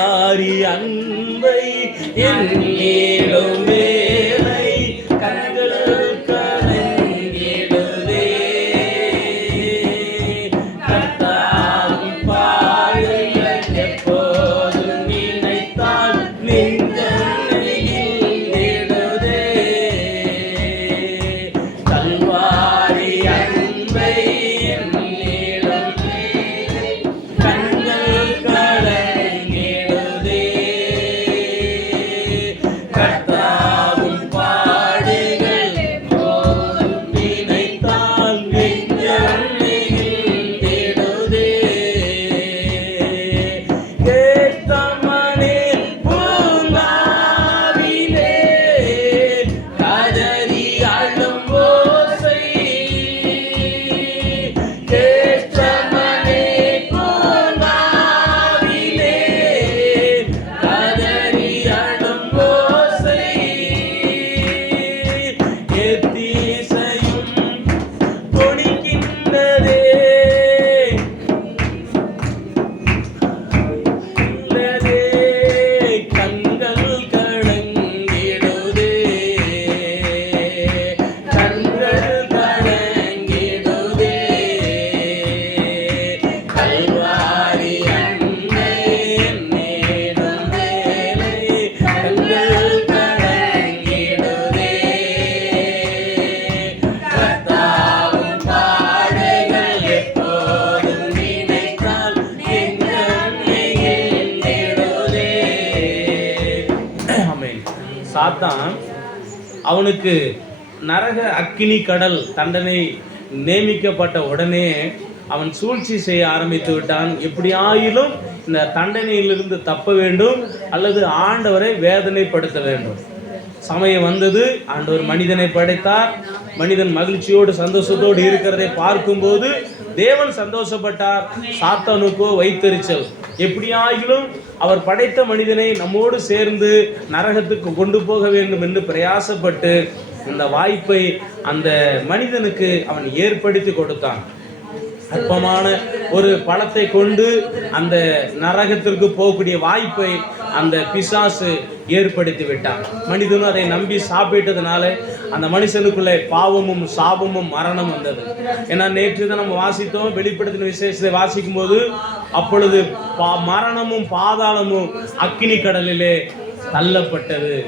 அன்பை என்னிலும் வேலை கண்கள் கலங்கிடுதே. கர்த்தாவின் பாடுகள் எப்போதும் நினைத்தால் நெஞ்சம் நெகிழ்ந்திடுதே. கல்வாரி அன்பை என்னிலும் வேலை கண்கள் கலங்கிடுதே. கர்த்தாவின் பாடுகள் எப்போதும் நினைத்தால் நெஞ்சம் நெகிழ்ந்திடுதே. கேத்தமனே பூங்காவிலே கதறி அழும் ஓசை. கேத்தமனே பூங்காவிலே கதறி அழும் ஓசை. எத்தீசையும் துணிக்கின்றதே. கண்கள் கலங்கிடுதே. கண்கள் கலங்கிடுதே. கல்வாரி அன்னை என்னிடம் வேலை கண்கள் கலங்கிடுதே. கர்த்தாவின் பாடுகள் எப்போதும் நினைத்தால் நெஞ்சம் நெகிழ்ந்திடுதே. ஆமென். சாத்தான் அவனுக்கு நரக அக்கினி கடல் தண்டனை நியமிக்கப்பட்ட உடனே அவன் சூழ்ச்சி செய்ய ஆரம்பித்து விட்டான். எப்படியாயிலும் இந்த தண்டனையிலிருந்து தப்ப வேண்டும் அல்லது ஆண்டவரை வேதனைப்படுத்த வேண்டும். சமயம் வந்தது. ஆண்டவர் மனிதனை படைத்தார். மனிதன் மகிழ்ச்சியோடு சந்தோஷத்தோடு இருக்கிறதை பார்க்கும்போது தேவன் சந்தோஷப்பட்டார். சாத்தானுக்கோ வைத்தறிச்சல். எப்படியாகிலும் அவர் படைத்த மனிதனை நம்மோடு சேர்ந்து நரகத்துக்கு கொண்டு போக வேண்டும் என்று பிரயாசப்பட்டு இந்த வாய்ப்பை அந்த மனிதனுக்கு அவன் ஏற்படுத்தி கொடுத்தான். அற்பமான ஒரு பழத்தை கொண்டு அந்த நரகத்திற்கு போகக்கூடிய வாய்ப்பை அந்த பிசாசு ஏற்படுத்தி விட்டான். மனிதனும் அதை நம்பி சாப்பிட்டதுனால அந்த மனுஷனுக்குள்ளே பாவமும் சாபமும் மரணம் வந்தது. ஏன்னா நேற்று தான் நம்ம வாசித்தோம், வெளிப்படுத்தின விசேஷத்தை வாசிக்கும் போது அப்பொழுது மரணமும் பாதாளமும் அக்கினி கடலிலே தள்ளப்பட்டது.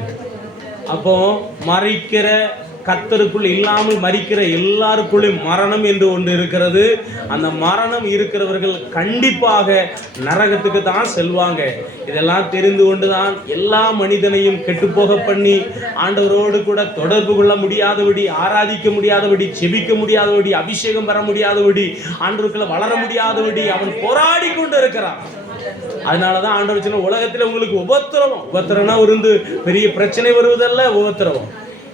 அப்போ மறிக்கிற கர்த்தருக்குள் இல்லாமல் மரிக்கிற எல்லாருக்குள்ளும் மரணம் என்று ஒன்று இருக்கிறது. அந்த மரணம் இருக்கிறவர்கள் கண்டிப்பாக நரகத்துக்கு தான் செல்வாங்க. இதெல்லாம் தெரிந்து கொண்டுதான் எல்லா மனிதனையும் கெட்டுப்போக பண்ணி ஆண்டவரோடு கூட தொடர்பு கொள்ள முடியாதபடி, ஆராதிக்க முடியாதபடி, செபிக்க முடியாதபடி, அபிஷேகம் பெற முடியாதபடி, ஆண்டவருக்குள்ள வளர முடியாதபடி அவன் போராடி கொண்டு இருக்கிறான். அதனாலதான் ஆண்டவர் சொன்ன, உலகத்தில் உங்களுக்கு உபத்திரவம்னா இருந்து பெரிய பிரச்சனை வருவதல்ல உபத்திரவம்.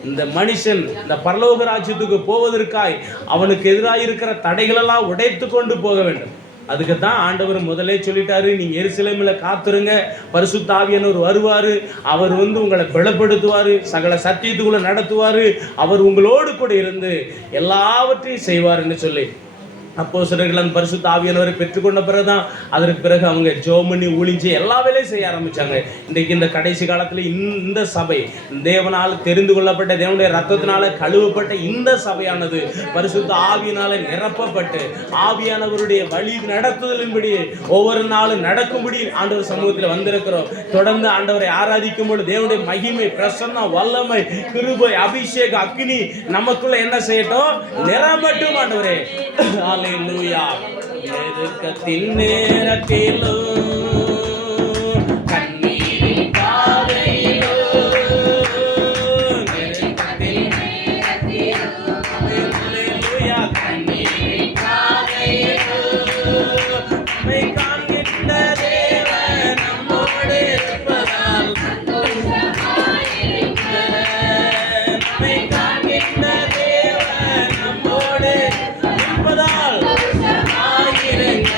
இந்த மனுஷன் இந்த பரலோக ராஜ்யத்துக்கு போவதற்காய் அவனுக்கு எதிராக இருக்கிற தடைகளெல்லாம் உடைத்து கொண்டு போக வேண்டும். அதுக்கு தான் ஆண்டவர் முதலே சொல்லிட்டாரு, நீங்க எருசலேமில் காத்துருங்க, பரிசுத்த ஆவியானவர் வருவாரு, அவர் உங்களை பலப்படுத்துவாரு, சகல சத்தியத்துக்குள்ள நடத்துவாரு, அவர் உங்களோடு கூட இருந்து எல்லாவற்றையும் செய்வார்னு சொல்லி அப்போஸ்தலர்கள் அந்த பரிசுத்த ஆவியானவரை பெற்றுக்கொண்ட பிறகுதான் அதற்கு பிறகு அவங்க ஜோமனி ஊழிஞ்சு எல்லா வேலையும் செய்ய ஆரம்பிச்சாங்க. இன்றைக்கு இந்த கடைசி காலத்தில் இந்த சபை தேவனால் தெரிந்து கொள்ளப்பட்ட, தேவனுடைய ரத்தத்தினால கழுவப்பட்ட இந்த சபையானது பரிசுத்த ஆவியினால நிரப்பப்பட்டு ஆவியானவருடைய வழி நடத்துதலின்படி ஒவ்வொரு நாளும் நடக்கும்படி ஆண்டவர் சமூகத்தில் வந்திருக்கிறோம். தொடர்ந்து ஆண்டவரை ஆராதிக்கும் பொழுது தேவனுடைய மகிமை, பிரசன்னம், வல்லமை, கிருபை, அபிஷேக அக்கினி நமக்குள்ள என்ன செய்யட்டும், நிரம்பட்டும் ஆண்டவரே. ஹல்லேலூயா. நெருக்கத்தின் நேரத்திலும் கண்ணீரின் பாதையிலும் நெருக்கத்தின் நேரத்திலும் ஹல்லேலூயா கண்ணீரின் பாதையிலும் நம்மை காண்கின்ற தேவன் நம்மோடு இருப்பதால் சந்தோஷமாயிருங்க. நம்மை காண்கின்ற தேவன் நம்மோடு இருப்பதால் சந்தோஷமாயிருங்க.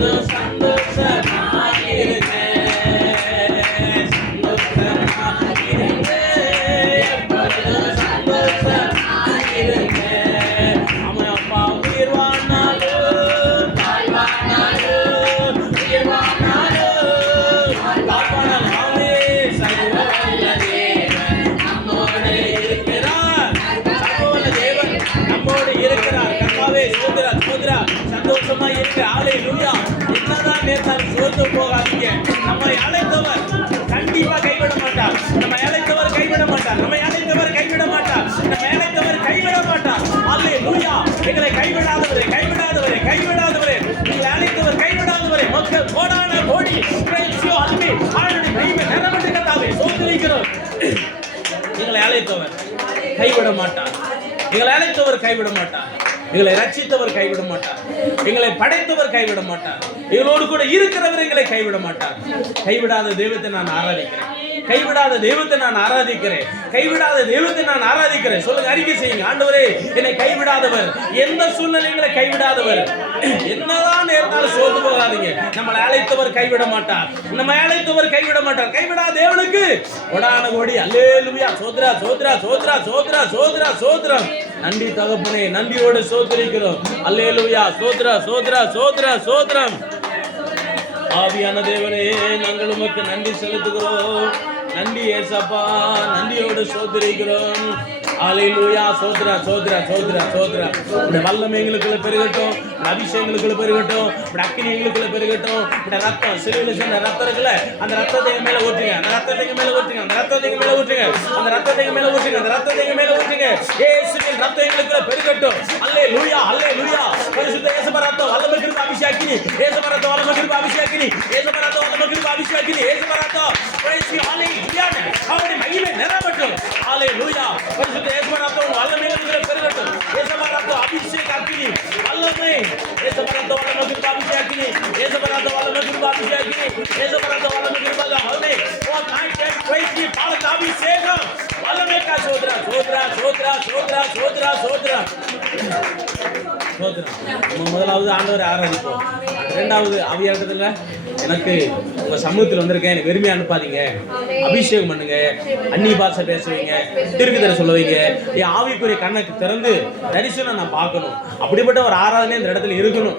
எப்பொழுதும் சந்தோஷமாயிருங்க, சந்தோஷமாயிருங்க, எப்பொழுதும் சந்தோஷமாயிருங்க. அவன் அப்பா உயிர்வானாலும் தாழ்வானாலும், உயிர்வானாலும் தாழ்வானாலும் அவனே சர்வவல்ல தேவன் நம்மோடு இருக்கிறார். சர்வவல்ல தேவன் நம்மோடு இருக்கிறார். கர்த்தாவே சோதரா சோதரா சந்தோஷமா இருக்கு. ஹல்லேலூயா. என்னதான் நேர்ந்தாலும் சோர்ந்து போகாதீங்க. நம்மை அழைத்தவர் கண்டிப்பா கைவிட மாட்டார். நம்ம அழைத்தவர் கைவிட மாட்டார். நம்ம அழைத்தவர் கைவிட மாட்டார். நம்ம அழைத்தவர் கைவிட மாட்டார். ஹல்லேலூயா. எங்களை கைவிடாதவரே, கைவிடாதவரே, கைவிடாதவரே, எங்களை அழைத்தவர் கைவிடாதவரே. மக்கள் கோடான கோடி பிரைஸ்யோ அல்மே ஆளுடைய மகிமை நிரம்பட்டு கர்த்தாவே சோதரிக்கிறோம். எங்களை அழைத்தவர் கைவிட மாட்டார். எங்களை அழைத்தவர் கைவிட மாட்டார். எங்களை ரட்சித்தவர் கைவிட மாட்டார். எங்களை படைத்தவர் கைவிட மாட்டார். எங்களோடு கூட இருக்கிறவர் எங்களை கைவிட மாட்டார். கைவிடாத தெய்வத்தை நான் ஆராதிக்கிறேன். கைவிடாத தெய்வத்தை நான் ஆராதிக்கிறேன். கைவிடாத தெய்வத்தை நான் ஆராதிக்கிறேன். சொல்லுங்க, அறிக்கை செய்யுங்க. ஆண்டவரே, என்னை கைவிடாதவர், எந்த சூழ்நிலைகளை கைவிடாதவர். என்னதான் நேர்ந்தாலும் சோர்ந்து போகாதீங்க. நம்மளை அழைத்தவர் கைவிட மாட்டார். நம்ம அழைத்தவர் கைவிட மாட்டார். கைவிடாத தேவனுக்கு கொடான கோடி அல்லேலூயா. சோத்ரா சோத்ரா சோத்ரா சோத்ரா சோத்ரா சோத்ரா. நன்றி தகப்பனே, நன்றியோடு சோதரிக்கிறோம். அல்லேலூயா. சோத்ரா சோத்ரா சோத்ரா சோத்ரம். ஆவியான தேவனே, நாங்கள் உமக்கு நன்றி செலுத்துகிறோம். நன்றி ஏசப்பா, நன்றியோடு சோதரிக்கிறோம். அல்லேலூயா. சோத்ரா சோத்ரா சோத்ரா சோத்ரா. இந்த வல்லமை எங்களுக்குள்ள பெருகட்டும், இந்த அபிஷேகம் எங்களுக்குள்ள பெருகட்டும், இந்த அக்கினி எங்களுக்குள்ள பெருகட்டும். இந்த ரத்தம் சிலுவையில் சொன்ன ரத்தம் இருக்குல்ல, அந்த ரத்தத்தை மேல ஊற்றுங்க, அந்த ரத்தத்தை மேல ஊற்றுங்க, அந்த ரத்தத்தை மேல ஊற்றுங்க, அந்த ரத்தத்தை மேல ஊற்றுங்க, அந்த ரத்தத்தை மேல ஊற்றுங்க. இயேசுவின் ரத்தம் எங்களுக்குள்ள பெருகட்டும். அல்லேலூயா அல்லேலூயா. பரிசுத்த இயேசு ரத்தம் வல்லமை கிருபை அபிஷேகினி, இயேசு ரத்தம் வல்லமை கிருபை அபிஷேகினி, இயேசு ரத்தம் வல்லமை கிருபை அபிஷேகினி, இயேசு ரத்தம் பிரைஸ் யூ. அல்லேலூயா. அவருடைய மகிமை நிரம்பட்டும். அல்லேலூயா. பரிசுத்த இயேசு ரத்தம் வல்லமை எங்களுக்குள்ள பெருகட்டும். இயேசு ரத்தம் அபிஷேக அக்கினி வல்லமை. இயேசு ரத்தம் வல்லமை கிருபை அபிஷேகினி, இயேசு ரத்தம் வல்லமை கிருபை அபிஷேகினி, இயேசு ரத்தம் வல்லமை கிருபை வல்லமை. ஓ நாய்ட் பிரைஸ் யூ. பாலக அபிஷேகம் வல்லமை கா சோத்ரா சோத்ரா சோத்ரா சோத்ரா சோத்ரா சோத்ரா சோத்ரா. முதலாவது ஆண்டவரை ஆராதிப்போம். இரண்டாவது ஆவியானவர்ல, எனக்கு உங்க சமூகத்தில் வந்திருக்கேன், எனக்கு வெறுமையா அனுப்பாதீங்க, அபிஷேகம் பண்ணுங்க, அந்நிய பாஷை பேசுவீங்க, திருக்குதரை சொல்லுவீங்க, என் ஆவிக்குரிய கண்ணை திறந்து தரிசனம் நான் பார்க்கணும். அப்படிப்பட்ட ஒரு ஆராதனை இந்த இடத்துல இருக்கணும்.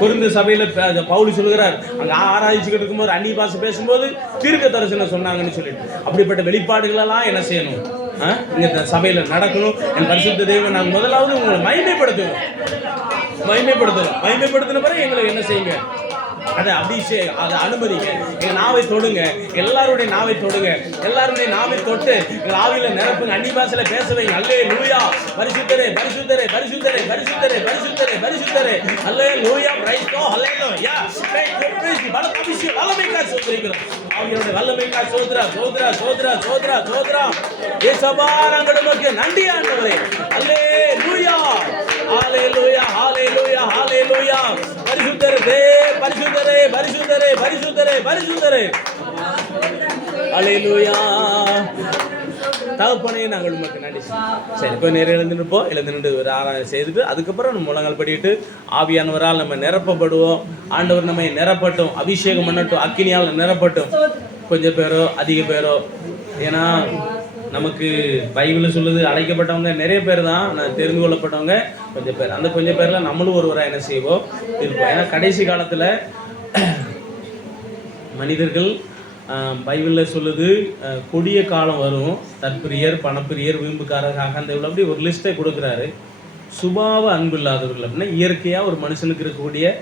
கொரிந்து சபையில பவுல் சொல்லுகிறார், அங்க ஆராதிச்சுக்கிட்டு இருக்கும்போது அந்நிய பாஷை பேசும்போது தீர்க்க தரிசனம் சொன்னாங்கன்னு சொல்லிட்டு, அப்படிப்பட்ட வெளிப்பாடுகளெல்லாம் என்ன செய்யணும், இங்க சபையில நடக்கணும். என் பரிசுத்த தேவன் நாங்கள் முதலாவது உங்களை மகிமைப்படுத்துவோம். மகிமைப்படுத்தின பிறகு எங்களை என்ன செய்யுங்க, அதை அபிஷேகம், அதை அனுமதிங்க. எங்க நாவை தொடுங்க, எல்லாருடைய நாவை தொடுங்க, எல்லாருடைய நாவை தொட்டு எங்கள் ஆவியில நிரப்புங்க. அந்நிய பாஷையில பேச வைங்க. அல்லேலூயா. பரிசுத்தரே பரிசுத்தரே பரிசுத்தரே பரிசுத்தரே பரிசுத்தரே பரிசுத்தரே. அல்லேலூயா. பிரைஸ் கோ. அல்லேலூயா. பிரைஸ் பல அபிஷேகம் வல்லமைக்கா சோதரிக்கிறோம். ஆவியோட வல்லமைக்கா சோத்ரா சோத்ரா சோத்ரா சோத்ரா சோத்ரா. இயேசுவா, நாங்கள் உமக்கு நன்றி ஆண்டவரே. அல்லேலூயா அல்லேலூயா அல்லேலூயா அல்லேலூயா. பரிசுத்தரே பரிசுத்தரே பரிசுத்தரே பரிசுத்தரே பரிசுத்தரே. அல்லேலூயா. தகப்பனே, நாங்கள் உமக்கு நன்றி. சரி, இப்போ நேரம் எழுந்து நிற்போம். எழுந்து நின்று ஒரு ஆராதனை செய்துட்டு அதுக்கப்புறம் நம்ம முழங்கால் படிக்கிட்டு ஆவியானவரால் நம்ம நிரப்பப்படுவோம். ஆண்டவர் நம்மை நிரப்பட்டும், அபிஷேகம் பண்ணட்டும், அக்கினியால் நிரப்பட்டும். கொஞ்சம் பேரோ அதிக பேரோ, ஏன்னா நமக்கு பைபிள் சொல்லுது அழைக்கப்பட்டவங்க நிறைய பேர் தான், நான் தெரிந்து கொள்ளப்பட்டவங்க கொஞ்சம் பேர். அந்த கொஞ்சம் பேரில் நம்மளும் ஒருவராக என்ன செய்வோம் இருப்போம். ஏன்னா கடைசி காலத்தில் மனிதர்கள் பைபிளில் சொல்லுது கொடிய காலம் வரும், தற்பிரியர், பணப்பிரியர், வீம்புக்காரர், அகந்தை உள்ள அப்படி ஒரு லிஸ்ட்டை கொடுக்குறாரு. சுபாவ அன்பு இல்லாதவர்கள் அப்படின்னா இயற்கையாக ஒரு மனுஷனுக்கு இருக்கக்கூடிய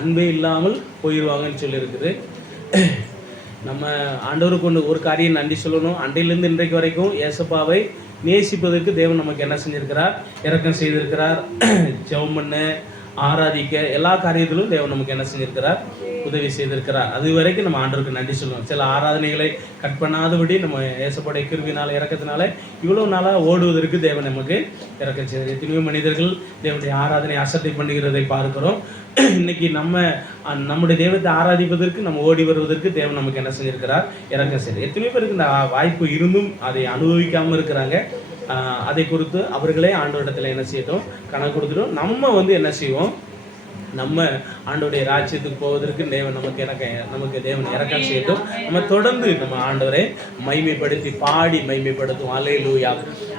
அன்பே இல்லாமல் போயிடுவாங்கன்னு சொல்லியிருக்குது. நம்ம ஆண்டவருக்கு கொண்டு ஒரு காரியம் நன்றி சொல்லணும். அன்றையிலேருந்து இன்றைக்கு வரைக்கும் ஏசப்பாவை நேசிப்பதற்கு தேவன் நமக்கு என்ன செஞ்சிருக்கிறார், இரக்கம் செய்திருக்கிறார். ஜெபம் பண்ண, ஆராதிக்க, எல்லா காரியத்திலும் தேவன் நமக்கு என்ன செஞ்சிருக்கிறார், உதவி செய்திருக்கிறார். அது வரைக்கும் நம்ம ஆண்டவருக்கு நன்றி சொல்லணும். சில ஆராதனைகளை கட் பண்ணாதபடி நம்ம ஏசப்பாடைய கிருபினால, இரக்கத்தினால இவ்வளோ நாளாக ஓடுவதற்கு தேவன் நமக்கு இறக்கம் செய்தார். எத்தனையோ மனிதர்கள் தேவனுடைய ஆராதனை அசட்டை பண்ணுகிறதை பார்க்கிறோம். இன்னைக்கு நம்முடைய தெய்வத்தை ஆராதிப்பதற்கு, நம்ம ஓடி வருவதற்கு தேவன் நமக்கு என்ன செஞ்சிருக்கிறார், இறக்கம் செய்தார். எத்தனையோ பேருக்கு இந்த வாய்ப்பு இருந்தும் அதை அனுபவிக்காமல் இருக்கிறாங்க. அதை குறித்து அவர்களே ஆண்டவரிடத்தில் என்ன செய்யட்டும், கணக்கு கொடுத்துட்டோம். நம்ம என்ன செய்வோம், நம்ம ஆண்டவருடைய ராஜ்யத்துக்கு போவதற்கு தேவன் நமக்கு தேவன் இரக்கம் செய்யட்டும். நம்ம தொடர்ந்து நம்ம ஆண்டவரை மைமைப்படுத்தி பாடி மைமைப்படுத்தும். அல்லேலூயா.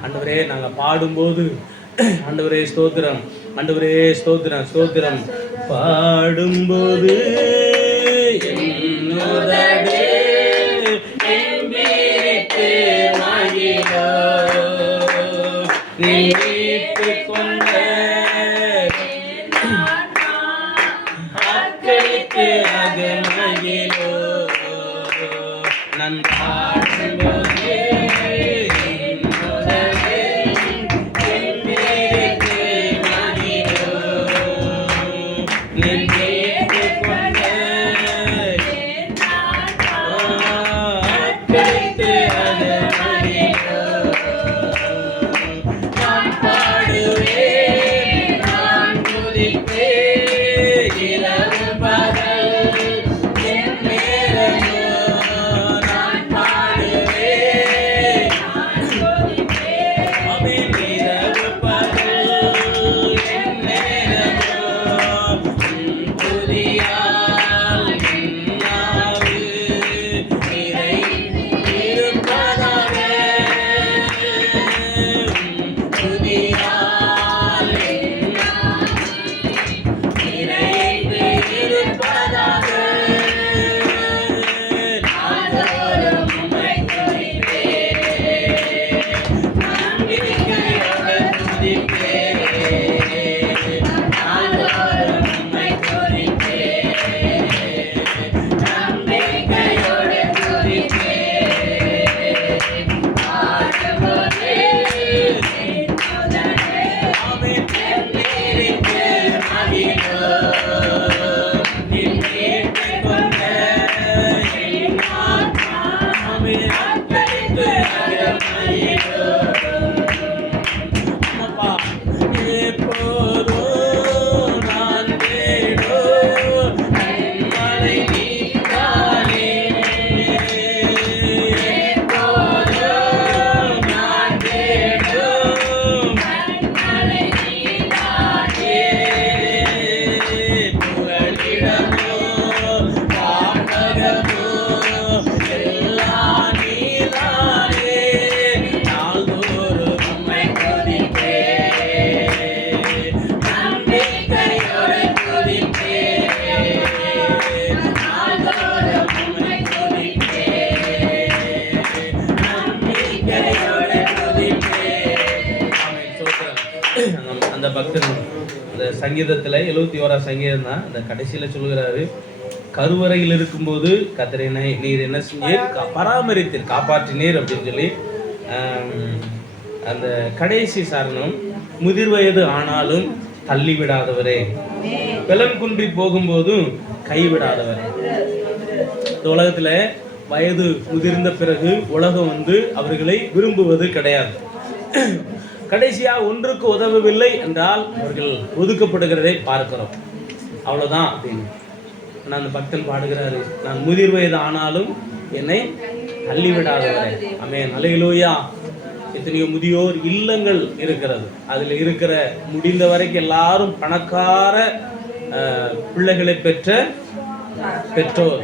ஆண்டவரே, நாங்கள் பாடும்போது ஆண்டவரே ஸ்தோத்திரம், ஆண்டவரே ஸ்தோத்திரம், ஸ்தோத்திரம். பாடும்போது அந்த பக்தன் அந்த சங்கீதத்தில் 71ஆம் சங்கீதம் தான் அந்த கடைசியில் சொல்கிறாரு, கருவறையில் இருக்கும்போது கர்த்தரை நீர் என்ன செஞ்சீர், பராமரித்தீர், காப்பாற்றினீர் அப்படின்னு சொல்லி. அந்த கடைசி சரணம், முதிர் வயது ஆனாலும் தள்ளிவிடாதவரே, பலன் குன்றி போகும்போதும் கைவிடாதவர். இந்த உலகத்தில் வயது முதிர்ந்த பிறகு உலகம் அவர்களை விரும்புவது கிடையாது. கடைசியாக ஒன்றுக்கு உதவவில்லை என்றால் அவர்கள் ஒதுக்கப்படுகிறதை பார்க்கிறோம். அவ்வளோதான் அப்படின்னு. நான் அந்த பக்தன் பாடுகிறாரு, நான் முதிர் வயது ஆனாலும் என்னை தள்ளிவிடாதவரே. ஆமென், அல்லேலூயா. எத்தனையோ முதியோர் இல்லங்கள் இருக்கிறது. அதில் இருக்கிற முடிந்த வரைக்கும் எல்லாரும் பணக்கார பிள்ளைகளை பெற்ற பெற்றோர்,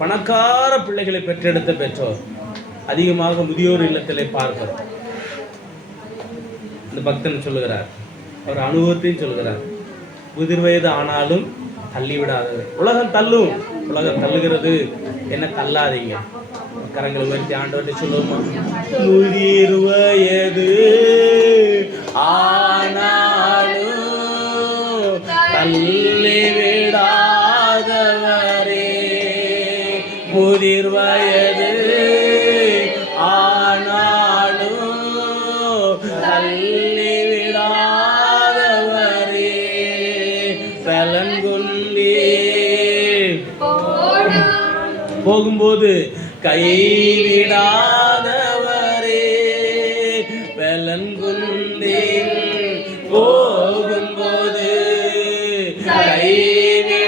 பணக்கார பிள்ளைகளை பெற்றெடுத்த பெற்றோர் அதிகமாக முதியோர் இல்லத்திலே பார்க்கிறோம். இந்த பக்தன் சொல்லுகிறார், அவர் அனுபவத்தையும் சொல்லுகிறார், முதிர் வயது ஆனாலும் தள்ளிவிடாதது. உலகம் தள்ளும், உலகம் தள்ளுகிறது, என்ன தள்ளாதீங்க. கரங்களை உயர்த்தி ஆண்டவர்கிட்ட சொல்லுவோமா, முதிர் வயது ஆனாலும் தள்ளிவிடாதவரே, முதிர் வயது போகும்போது கைவிடாதவரே, பலன்குன்றி போகும்போது கைவிடாதவரே,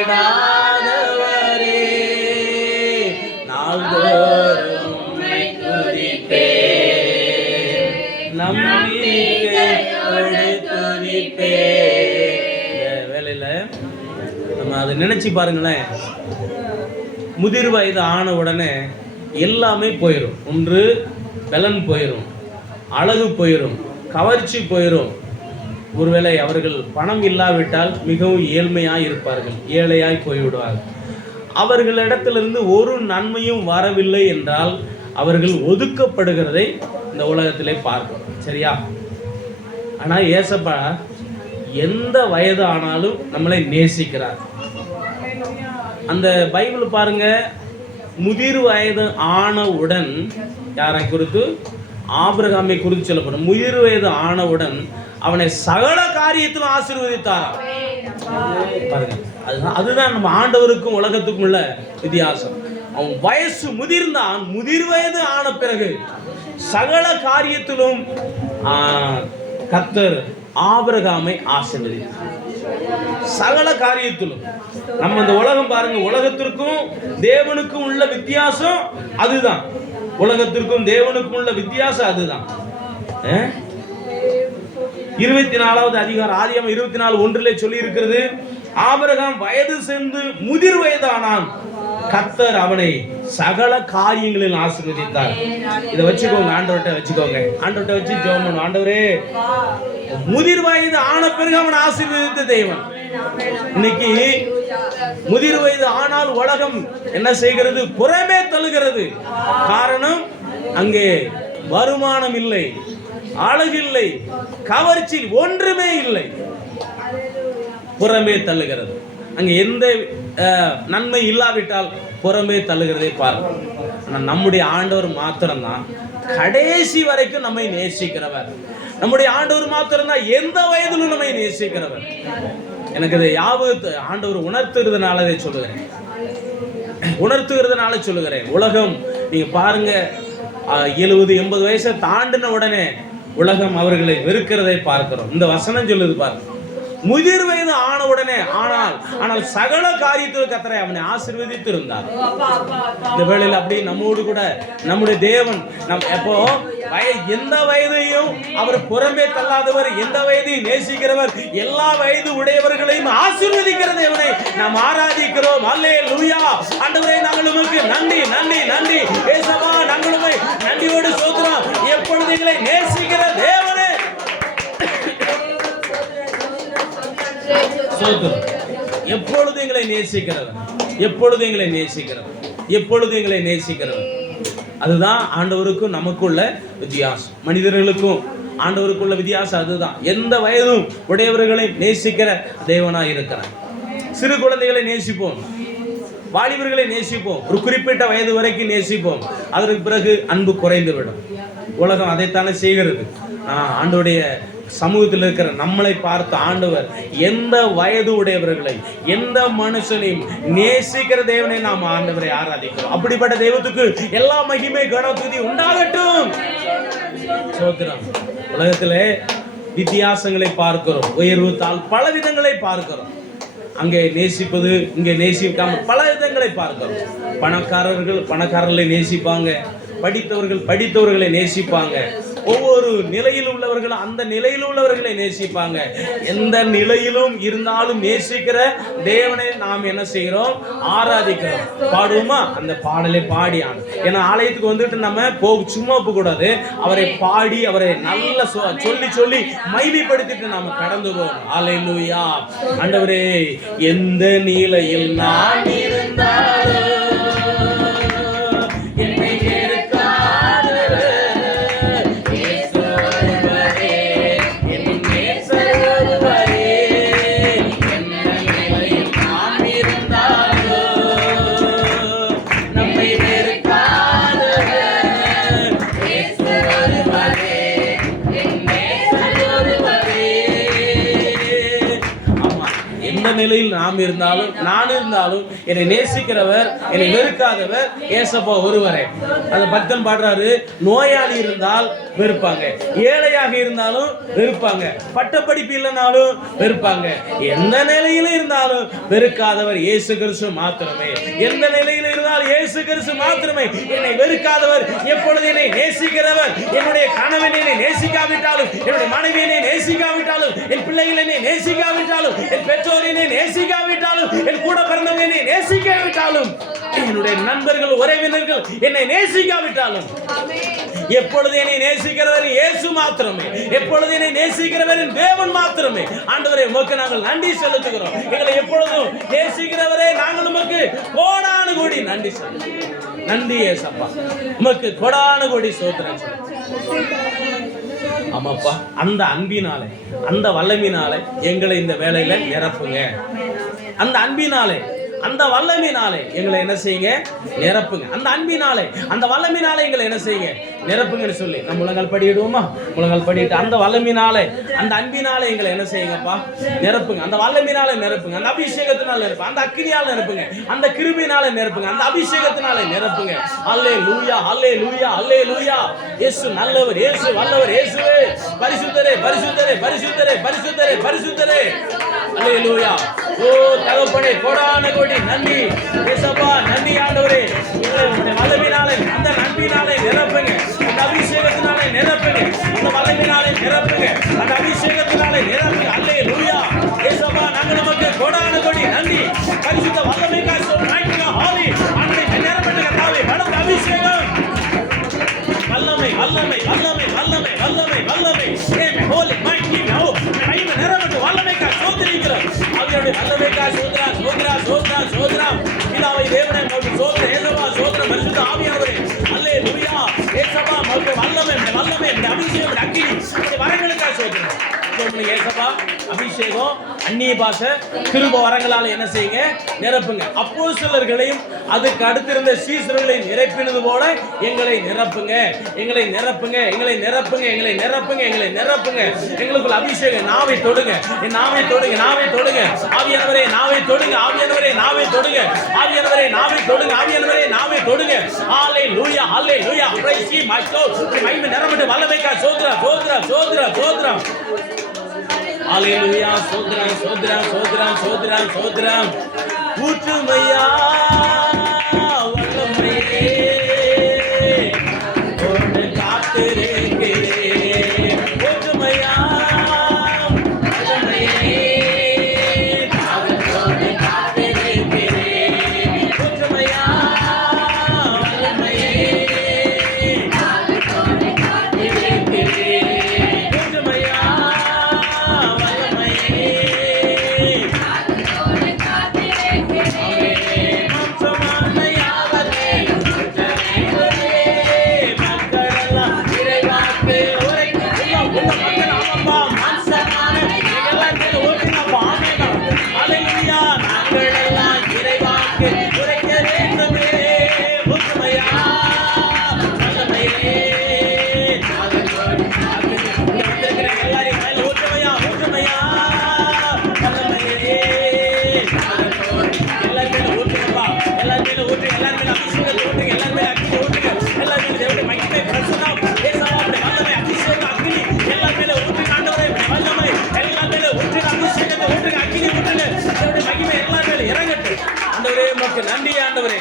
நாள்தோறும் துதிப்பேன், நம்பிக்கையோடு துதிப்பேன். இந்த வேளையில நம்ம அதை நினைச்சு பாருங்களேன். முதிர் வயது ஆன உடனே எல்லாமே போயிடும். ஒன்று பலன் போயிடும், அழகு போயிடும், கவர்ச்சி போயிடும். ஒருவேளை அவர்கள் பணம் இல்லாவிட்டால் மிகவும் ஏழ்மையாய் இருப்பார்கள், ஏழையாய் போய்விடுவார்கள். அவர்களிடத்திலிருந்து ஒரு நன்மையும் வரவில்லை என்றால் அவர்கள் ஒதுக்கப்படுகிறதை இந்த உலகத்திலே பார்க்கிறோம். சரியா? ஆனால் ஏசப்பா எந்த வயது ஆனாலும் நம்மளை நேசிக்கிறார். அந்த பைபிள் பாருங்க, முதிர் வயது ஆனவுடன் யாரை குறித்து? ஆபிரகாமை குறித்து சொல்லப்படும். முதிர் வயது ஆனவுடன் அவனை சகல காரியத்திலும் ஆசீர்வதித்தாராம். பாருங்க, அதுதான் நம்ம ஆண்டவருக்கும் உலகத்துக்கும் உள்ள வித்தியாசம். அவன் வயசு முதிர்ந்தான், முதிர் வயது ஆன பிறகு சகல காரியத்திலும் கர்த்தர் ஆபிரகாமை ஆசீர்வதித்தார். சகல காரியத்திலும். நம்ம இந்த உலகம் பாருங்க, உலகத்திற்கும் தேவனுக்கும் உள்ள வித்தியாசம் அதுதான். உலகத்திற்கும் தேவனுக்கும் உள்ள வித்தியாசம் அதுதான். 24வது அதிகாரம் ஆதியாகமம் 24:1 சொல்லி இருக்கிறது, ஆபிரகாம் வயது சென்று முதிர் வயதானான், கர்த்தர் அவனை சகல காரியங்களில் ஆசீர்வதித்தார். இதை வச்சுக்கோங்க, ஆண்டவர்கிட்ட வச்சுக்கோங்க. ஆண்டவர்கிட்ட வச்சு ஜெபம் பண்ணுவோம். ஆண்டவரே, முதிர் வயது ஆன பிறகு அவன் ஆசீர்வதித்த தெய்வன். இன்னைக்கு முதிர் வயது ஆனால் உலகம் என்ன செய்கிறது? புறமே தள்ளுகிறது. காரணம், அங்கே வருமானம் இல்லை, அழகில்லை, கவர்ச்சி ஒன்றுமே இல்லை, புறமே தள்ளுகிறது. அங்கே எந்த நன்மை இல்லாவிட்டால் புறமே தள்ளுகிறதை பார்க்கிறோம். ஆனால் நம்முடைய ஆண்டவர் மாத்திரம்தான் கடைசி வரைக்கும் நம்மை நேசிக்கிறவர். நம்முடைய ஆண்டவர் மாத்திரம்தான் எந்த வயதிலும் நம்மை நேசிக்கிறவர். எனக்கு இதை யாவது ஆண்டவர் உணர்த்துகிறதுனால இதை சொல்லுகிறேன், உணர்த்துகிறதுனால சொல்லுகிறேன். உலகம் நீங்க பாருங்க, 70-80 வயசை தாண்டின உடனே உலகம் அவர்களை வெறுக்கிறதை பார்க்கிறோம். இந்த வசனம் சொல்லுது பாருங்க, முதிர் வயது ஆன உடனே ஆனால் சகல காரியத்தில் கர்த்தர் அவனை ஆசீர்வதித்து இருந்தார். இந்த வேளையில் அப்படி நம்மோடு கூட நம்முடைய தேவன் எப்போ எந்த வயதையும் அவர் புறமே தள்ளாதவர், எந்த வயதையும் நேசிக்கிறவர், எல்லா வயது உடையவர்களையும் ஆசீர்வதிக்கிற தேவனை நாம் ஆராதிக்கிறோம். அல்லேலூயா. ஆண்டவரே, நாங்கள் உமக்கு நன்றி நன்றி நன்றி. இயேசுவா, நாங்கள் உம்மை நன்றியோடு ஸ்தோத்திரம். எப்பொழுது எங்களை நேசிக்கிற தேவனே, எப்பொழுது எங்களை நேசிக்கிறவர், எப்பொழுது எங்களை நேசிக்கிறவர், எப்பொழுது எங்களை நேசிக்கிறவர். அதுதான் ஆண்டவருக்கும் நமக்குள்ள வித்தியாசம். மனிதர்களுக்கும் ஆண்டவருக்குள்ள வித்தியாசம் அதுதான். எந்த வயதும் உடையவர்களை நேசிக்கிற தேவனாய் இருக்கிறார். சிறு குழந்தைகளை நேசிப்போம், வாலிபர்களை நேசிப்போம், ஒரு குறிப்பிட்ட வயது வரைக்கும் நேசிப்போம். அதற்கு பிறகு அன்பு குறைந்துவிடும். உலகம் அதைத்தானே செய்கிறது. ஆண்டவருடைய சமூகத்தில் இருக்கிற நம்மளை பார்த்து ஆண்டவர் எந்த வயது உடையவர்களை, எந்த மனுஷனையும் நேசிக்கிற தேவனை நாம் ஆண்டவரை ஆராதிக்கிறோம். அப்படிப்பட்ட தெய்வத்துக்கு எல்லா மகிமை கனத்துதி உண்டாகட்டும். சோத்திரம். உலகத்திலே வித்தியாசங்களை பார்க்கிறோம், உயர்வு தாழ் பல விதங்களை பார்க்கிறோம். அங்கே நேசிப்பது, இங்கே நேசிக்காம பல விதங்களை பார்க்கிறோம். பணக்காரர்களை நேசிப்பாங்க, படித்தவர்களை நேசிப்பாங்க. ஒவ்வொரு நிலையில் உள்ளவர்களும் அந்த நிலையில் உள்ளவர்களை நேசிப்பாங்க. எந்த நிலையிலும் இருந்தாலும் நேசிக்கிற தேவனை நாம் என்ன செய்கிறோம்? ஆராதிக்கிறோம். பாடுவோமா? அந்த பாடலை பாடி ஏன்னா ஆலயத்துக்கு வந்துட்டு நம்ம சும்மா போகக்கூடாது. அவரை பாடி, அவரை நல்ல சொல்லி சொல்லி மகிமைப்படுத்திட்டு நாம கடந்து போவோம். அல்லேலூயா. ஆண்டவரே, எந்த நிலையில் நான் இருந்தாலும் நிலையில் நாம் இருந்தாலும் நான் இருந்தாலும் என்னை நேசிக்கிறவர், என்னை வெறுக்காதவர் ஏசப்பா ஒருவரே. அந்த பக்தன் பாடுறாரு, நோயாளி இருந்தால் வெறுப்பாங்க, ஏழையாக இருந்தாலும் வெறுப்பாங்க, பட்டப்படிப்பு இல்லைனாலும் வெறுப்பாங்க, எந்த நிலையில இருந்தாலும் வெறுக்காதவர் இயேசு கிறிஸ்து மாத்திரமே. எந்த நிலையில் இருந்தாலும் இயேசு கிறிஸ்து மாத்திரமே. என்னை வெறுக்காதவர், எப்பொழுது என்னை நேசிக்கிறவர். என்னுடைய கணவன் என்னை நேசிக்காவிட்டாலும், என்னுடைய மனைவி என்னை நேசிக்காவிட்டாலும், என் பிள்ளைகள் என்னை நேசிக்காவிட்டாலும், என் பெற்றோர் என்னை நேசிக்க நேசிக்காவிட்டாலும், என் கூட பிறந்தவங்க என்னை நேசிக்காவிட்டாலும், என்னுடைய நண்பர்கள் உறவினர்கள் என்னை நேசிக்காவிட்டாலும், எப்பொழுது என்னை நேசிக்கிறவர் இயேசு மாத்திரமே, எப்பொழுது என்னை நேசிக்கிறவர் தேவன் மாத்திரமே. ஆண்டவரே, உமக்கு நாங்கள் நன்றி செலுத்துகிறோம். எங்களை எப்பொழுதும் நேசிக்கிறவரே, நாங்கள் உமக்கு கோடானு கோடி நன்றி செலுத்துகிறோம். நன்றி ஏசப்பா, உமக்கு கோடானு கோடி ஸ்தோத்திரம். ஆமாப்பா, அந்த அன்பினாலே, அந்த வல்லமையினாலே எங்களை இந்த வேளையில நிரப்புங்க. அந்த அன்பினாலே, அந்த வல்லமையினாலே எங்களை என்ன செய்யுங்க? நிரப்புங்க. அந்த அன்பினாலே, அந்த வல்லமையினாலே எங்களை என்ன செய்யுங்க? நிரப்புங்கன்னு சொல்லி நம்ம முழங்கால் படியிடுவோமா? முழங்கால் படிட்டு அந்த வல்லமையினாலே, அந்த அன்பினாலே எங்களை என்ன செய்யுங்கப்பா? நிரப்புங்க. அந்த வல்லமையினாலே நிரப்புங்க, அந்த அபிஷேகத்தினால நிரப்புங்க, அந்த அக்கினியால நிரப்புங்க, அந்த கிருபையினால நிரப்புங்க, அந்த அபிஷேகத்தினால நிரப்புங்க. அல்லேலூயா, அல்லேலூயா, அல்லேலூயா. இயேசு நல்லவர், இயேசு வல்லவர், இயேசுவே பரிசுத்தரே, பரிசுத்தரே, பரிசுத்தரே, பரிசுத்தரே, பரிசுத்தரே. அல்லேலூயா. ஓ தகப்பனே, கோடான கோடி நன்றி இயேசப்பா, நன்றி ஆண்டவரே. உங்களுடைய வல்லமையினாலே, அந்த நன்பினாலே நிரப்புங்க, அந்த அபிஷேகத்தினாலே நிரப்புங்க, அந்த வல்லமையினாலே நிரப்புங்க, அந்த அபிஷேகத்தினாலே நிரப்புங்க. அல்லேலூயா. இயேசப்பா, நாங்கள் நமக்கு கோடான கோடி நன்றி. பரிசுத்த வல்லமைக்காக ஹாலி ஆண்டவரே, நிரப்புங்க தாவே, வல்லமை, அபிஷேகம், வல்லமை, வல்லமை, வல்லமை, வல்லமை, வல்லமை, வல்லமை. ஹோலி மைட்டி நோ மைம நிரப்பட்டு வல்லமைக்காக ஸ்தோத்திரிக்கிறோம். அவருடைய வல்லமைக்காக சோதரா சோதரா சோதரா சோதரா. பிதாவை தேவனே உமக்கு சோதரம், ஏசப்பா சோதரம், பரிசுத்த ஆவியானவரே. அல்லேலூயா. ஏசப்பா உமக்கு வல்லமை, வல்லமை, அபிஷேகம், அக்கினி, வரங்களுக்காக சோதரம். ஏசப்பா அபிஷேகம், அந்நிய பாஷை, கிருபை வரங்களால் என்ன செய்யுங்க? நிரப்புங்க. அப்போஸ்தலர்களையும் அதுக்கு அடுத்திருந்த சீசர்களையும் நிரப்பினது போல எங்களை நிரப்புங்க, எங்களை நிரப்புங்க, எங்களை நிரப்புங்க, எங்களை நிரப்புங்க, எங்களை நிரப்புங்க. எங்களுக்குள்ள அபிஷேகம், நாவை தொடுங்க, என் நாவை தொடுங்க, நாவை தொடுங்க. ஆவியானவரே நாவை தொடுங்க, ஆவியானவரே நாவை தொடுங்க, ஆவியானவரே நாவை தொடுங்க, ஆவியானவரே நாவை தொடுங்க. ஹalleluya, ஹalleluya. praise him my soul. மகிமை நிரம்பட்டு வல்லமைக்கா சோத்ரா சோத்ரா சோத்ரா சோத்ரா. ஹalleluya. சோத்ரா சோத்ரா சோத்ரா சோத்ரா சோத்ரா. ஊற்றுமையா வல்லமையே, உன்னை காத்திருக்கிறேன். ஊற்றுமையா வல்லமையே, உன்னை காத்திருக்கிறேன். ஊற்றுமையா வல்லமையே, உன்னை காத்திருக்கிறேன். ஊற்றுமையா வல்லமையே, நன்றி ஆண்டவரே.